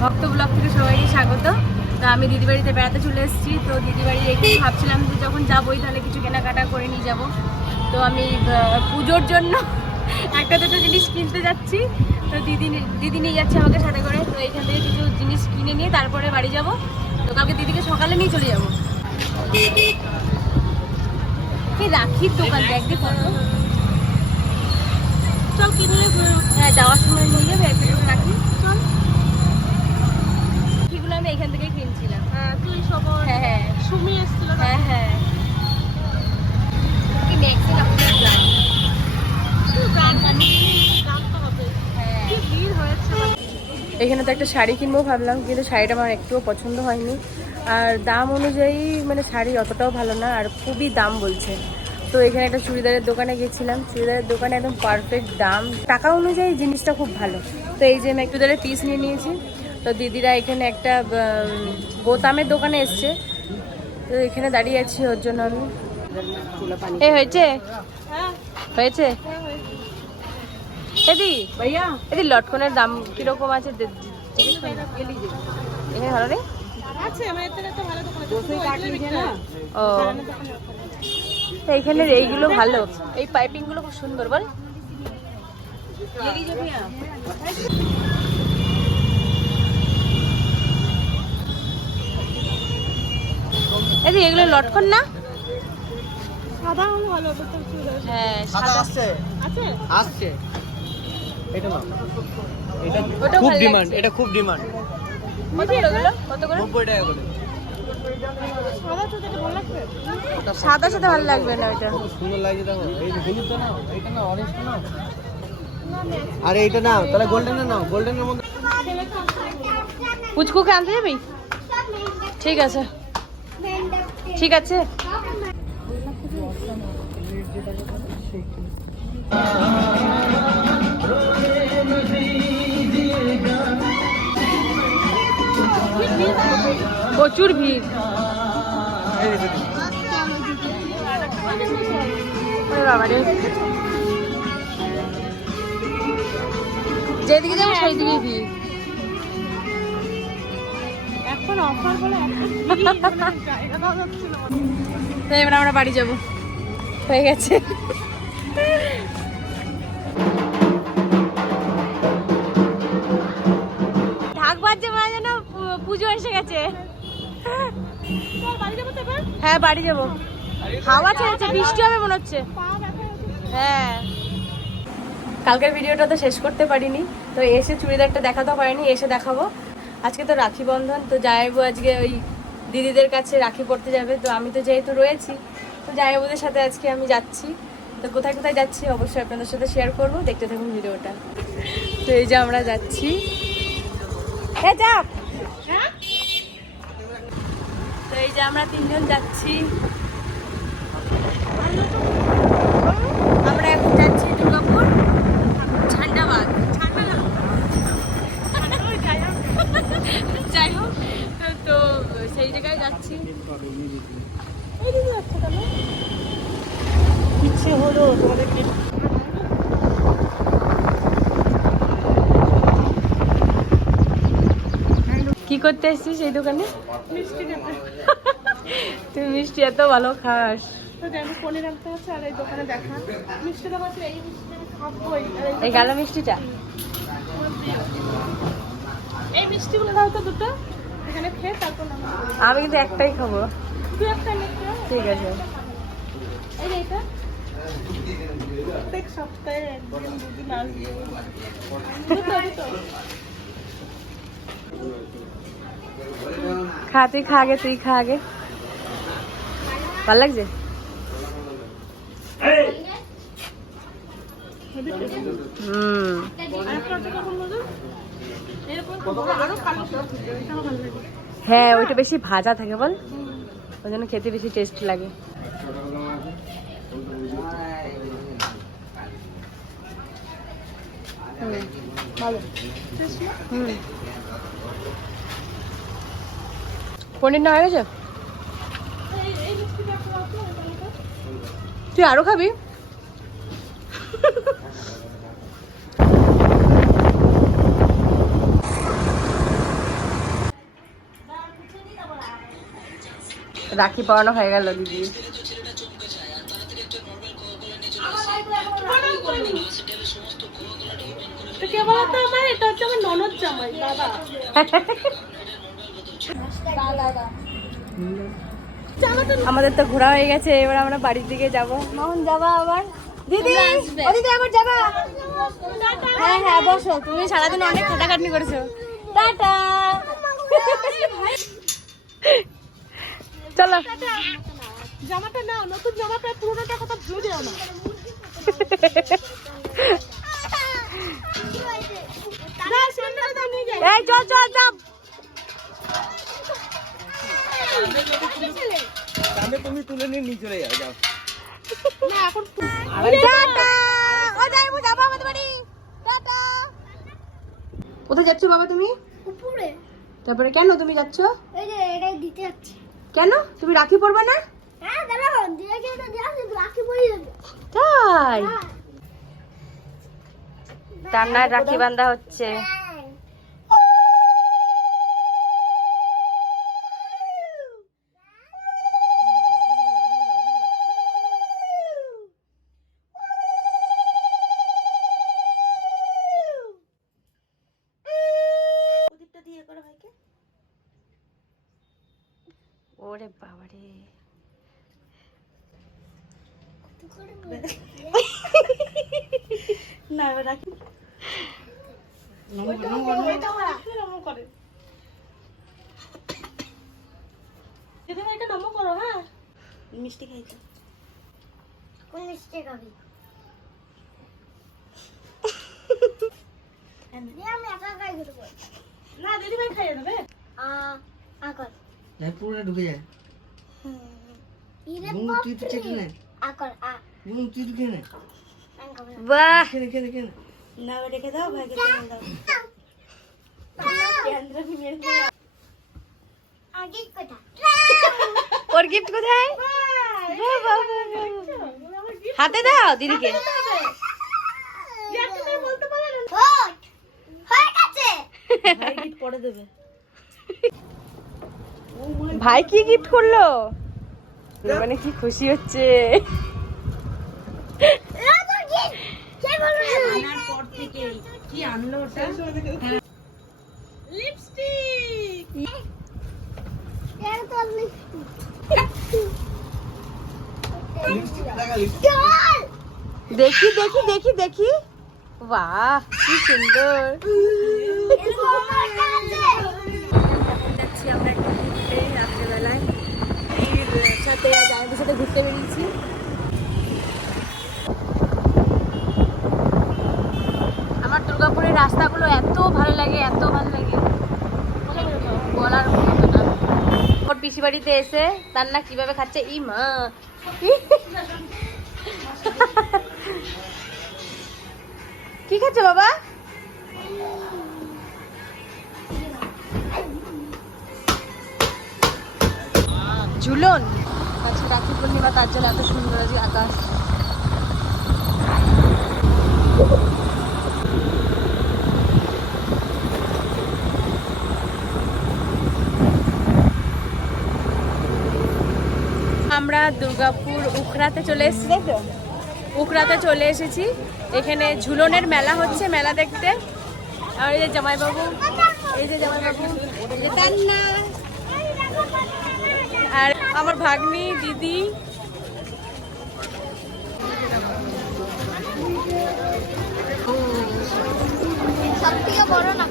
ভক্ত ব্লগ থেকে সবাইকে স্বাগত। তো আমি দিদি বাড়িতে চলে এসেছি। তো দিদি বাড়ি রেখে ভাবছিলাম যে যখন যাবোই তাহলে কিছু কেনাকাটা করে নিয়ে যাব। তো আমি পুজোর জন্য একটা দুটো জিনিস কিনতে যাচ্ছি। তো দিদি দিদি নিয়ে যাচ্ছে আমাকে সাথে করে। তো এইখান থেকে কিছু জিনিস কিনে নিয়ে তারপরে বাড়ি যাব। তো কালকে দিদিকে সকালে নিয়ে চলে যাব। রাখির দোকান দেখ দি কত। চল কিনে হ্যাঁ যাওয়ার সময় নিয়ে যাবে, একটা রাখি। চল। আমি এখান থেকেই কিনছিলাম। হ্যাঁ তুই সবার হ্যাঁ হ্যাঁ। সুমি এসেছিল হ্যাঁ হ্যাঁ। হ্যাঁ। কি ভিড় হয়েছে এখানে তো একটা শাড়ি কিনবো ভাবলাম কিন্তু শাড়িটা আমার একটুও পছন্দ হয়নি। আর দাম অনুযায়ী মানে শাড়ি অতটাও ভালো না আর খুবই দাম বলছে। তো এখানে একটা চুড়িদারের দোকানে গেছিলাম চুড়িদারের দোকানে একদম পারফেক্ট দাম। টাকা অনুযায়ী জিনিসটা খুব ভালো। তো এই যে আমি একটু পিস নিয়ে নিয়েছি। তো দিদিরা এখানে একটা বোতামের দোকানে এসছে। তো এখানে দাঁড়িয়ে আছি ওর জন্য আমি। এই হয়েছে? হ্যাঁ হয়েছে? হ্যাঁ এদি ভাইয়া? এদি লটকনের দাম কীরকম আছে। এখানে ভালো নেই। ও। এইখানের এইগুলো ভালো। এই পাইপিংগুলো খুব সুন্দর বল। এদি এগুলো লটকন না? সাদা হলে ভালো হ্যাঁ সাদা আছে? আসছে। এটা না এটা খুব ডিমান্ড এটা খুব ডিমান্ড। কত করে ওগুলো? কত করে? নব্বই টাকা করে। সাদা সাদা সাথে ভালো লাগবে না ওটা? খুব সুন্দর লাগছে দেখো। এই হলুদটা নাও এইটা না অরেঞ্জটা নাও। আরে এইটা নাও তাহলে গোল্ডেন নাও। গোল্ডেনের মধ্যে পুচকুকে আনতে যাবি? ঠিক আছে। ঠিক আছে? প্রচুর ভিড়। যেদিকে যাব সেই দিকে ভিড়। তো এবার আমরা বাড়ি যাব। হয়ে গেছে। ঢাক বাজছে মনে যেন পুজো এসে গেছে। হ্যাঁ বাড়ি যাব। হাওয়া ছেড়েছে বৃষ্টি হবে মনে হচ্ছে। হ্যাঁ কালকের ভিডিওটা তো শেষ করতে পারিনি। তো এসে চুড়িদারটা দেখাতেও পারিনি এসে দেখাবো। আজকে তো রাখি বন্ধন, তো যাইবো আজকে ওই দিদিদের কাছে রাখি পড়তে যাবে, তো আমি তো যেহেতু রয়েছি, তো জামাইবুদের সাথে আজকে আমি যাচ্ছি। তো কোথায় কোথায় যাচ্ছি অবশ্যই আপনাদের সাথে শেয়ার করব, দেখতে থাকুন ভিডিওটা। তো এই যে আমরা যাচ্ছি। তো এই যে আমরা তিনজন যাচ্ছি আমরা এখন যাচ্ছি দুর্গাপুর ঝান্ডাবাগ যাই হোক তো সেই জায়গায় যাচ্ছি ইচ্ছে হলো কি করতে এসেছিস এই দোকানে? মিষ্টি তুই মিষ্টি এত ভালো খাস। তো আমি পনির আনতে হচ্ছে আর এই দোকানে দেখা। মিষ্টি এই মিষ্টি আমি খাবোই। এই এই গালা মিষ্টিটা? এই মিষ্টিগুলো দাও তো দুটো। এখানে খেয়ে তারপর আমি কিন্তু একটাই খাব। তুই একটা নিতে ঠিক আছে। এই এটা। প্রত্যেক সপ্তাহে একদিন দুদিন খা তুই খা আগে তুই খা আগে। ভালো লাগছে? হুম। হ্যাঁ ওইটা বেশি ভাজা থাকে বল। ওই জন্য খেতে বেশি টেস্ট লাগে। পনির না হয়ে গেছে। তুই আরও খাবি? রাখি পরানো হয়ে গেল দিদি। আমাদের তো ঘোরা হয়ে গেছে এবার আমরা বাড়ির দিকে যাব। মোহন যাবা আবার? দিদি দিদি আবার যাবা? হ্যাঁ হ্যাঁ বসো। তুমি সারাদিন অনেক খাটাখাটনি করেছ। টাটা। চলো। জামাটা নাও নতুন জামাটা পুরোনোটা কথা না। এই চল চল তুমি তুলে নিয়ে নিয়ে চলে যাও যাও। না এখন টাটা ও যাইবো যাব আমাদের বাড়ি। টাটা কোথায় যাচ্ছ বাবা তুমি? উপরে। তারপরে কেন তুমি যাচ্ছ? এই যে এটাই দিতে যাচ্ছে। কেন? তুমি রাখি পরবে না? হ্যাঁ তাই? হ্যাঁ। রাখি বান্ধা হচ্ছে হ্যাঁ। প্রদীপটা দিয়ে করো ভাইকে ওরে বাবারে না রাখি। নমো করো। হ্যাঁ? মিষ্টি খাইছো? কোন মিষ্টি খাবি? আমি একা খাই না দিদি ভাই খাইয়ে দেবে। আ পুরোটা ঢুকে যায়। ইরে বুনু তুই তো চেটে নে আকর আ। বুনু তুই তো নে। বাহ! নে, খেয়ে নে, না। রেখে দাও ভাইকে দাও। আগে কোথা? ওর গিফট কোথায়। হাতে দাও দিদিকে। বলতে পারে না। ওট হয়ে গেছে। পরে দেবে ভাই কি গিফট করল? মানে কি খুশি হচ্ছে? দেখি দেখি দেখি দেখি। বাহ কি সুন্দর এরকম একটা আছে যাচ্ছি আমরা একটু ঘুরতে রাত্রেবেলায় এর সাথে জামাইদের সাথে ঘুরতে বেরিয়েছি। আমার দুর্গাপুরের রাস্তাগুলো এত ভালো লাগে, এত ভালো লাগে। বলার ওর পিসি বাড়িতে এসে তার না কীভাবে খাচ্ছে? ই মা। কি খাচ্ছে বাবা? ঝুলন। আজকে রাখি পূর্ণিমা তার জন্য এত সুন্দর আজকে আকাশ। আমরা দুর্গাপুর উখরাতে চলে এসেছি। তো? উখরাতে চলে এসেছি। এখানে ঝুলনের মেলা হচ্ছে মেলা দেখতে। আর এই যে জামাইবাবু এই যে জামাইবাবু এই যে আমার ভাগ্নি দিদি। সব থেকে বড় না?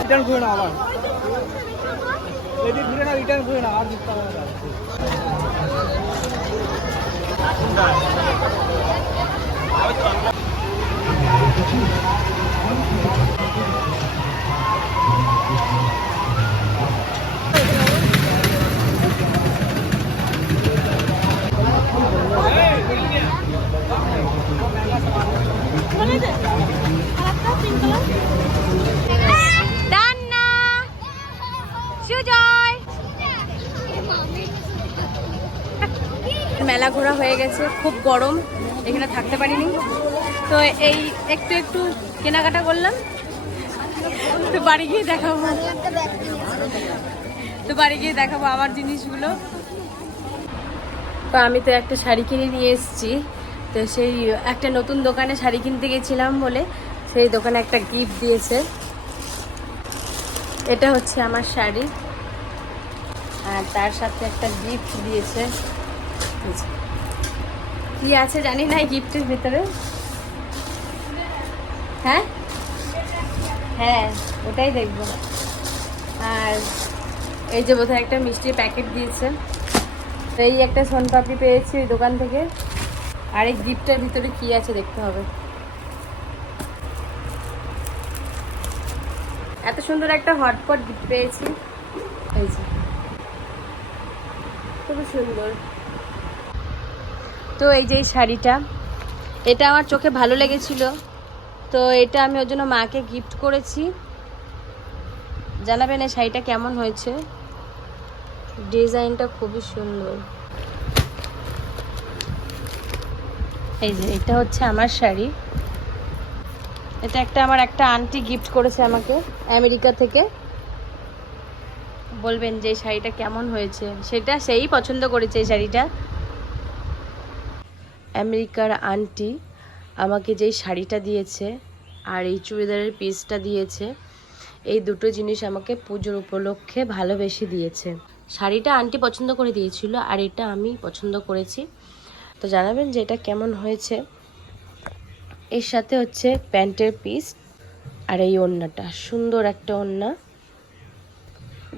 রিটার্ন করে না আবার এদিকে ঘুরে না রিটার্ন করে না আর দিতে হবে না। সুজয় মেলা ঘোরা হয়ে গেছে, খুব গরম, এখানে থাকতে পারিনি। তো এই একটু একটু কেনাকাটা করলাম। তো বাড়ি গিয়ে দেখাবো। তো বাড়ি গিয়ে দেখাবো আমার জিনিসগুলো। তো আমি তো একটা শাড়ি কিনে নিয়ে এসেছি। তো সেই একটা নতুন দোকানে শাড়ি কিনতে গেছিলাম বলে সেই দোকানে একটা গিফট দিয়েছে। এটা হচ্ছে আমার শাড়ি। আর তার সাথে একটা গিফট দিয়েছে। কি আছে জানি না গিফটের ভিতরে। হ্যাঁ? হ্যাঁ ওটাই দেখব। আর এই যে বোধহয় একটা মিষ্টির প্যাকেট দিয়েছে। এই একটা সোনপাপড়ি পেয়েছি ওই দোকান থেকে। আর এই গিফটের ভিতরে কি আছে দেখতে হবে। এত সুন্দর একটা হটপট গিফট পেয়েছি। এই যে। খুব সুন্দর। তো এই যে শাড়িটা, এটা আমার চোখে ভালো লেগেছিল। তো এটা আমি ওর জন্য মাকে গিফট করেছি। জানাবেন এই শাড়িটা কেমন হয়েছে? ডিজাইনটা খুবই সুন্দর। এই যে, এটা হচ্ছে আমার শাড়ি। এটা একটা, আমার একটা আন্টি গিফট করেছে আমাকে আমেরিকা থেকে। বলবেন যে শাড়িটা কেমন হয়েছে? সেটা সেই পছন্দ করেছে এই শাড়িটা। আমেরিকার আন্টি আমাকে যেই শাড়িটা দিয়েছে আর এই চুড়িদারের পিসটা দিয়েছে, এই দুটো জিনিস আমাকে পুজোর উপলক্ষে ভালোবেসে দিয়েছে। শাড়িটা আন্টি পছন্দ করে দিয়েছিল আর এটা আমি পছন্দ করেছি। তো জানাবেন যে এটা কেমন হয়েছে। এর সাথে হচ্ছে প্যান্টের পিস আর এই ওড়নাটা সুন্দর একটা ওড়না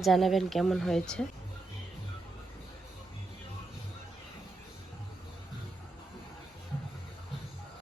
জানাবেন কেমন হয়েছে।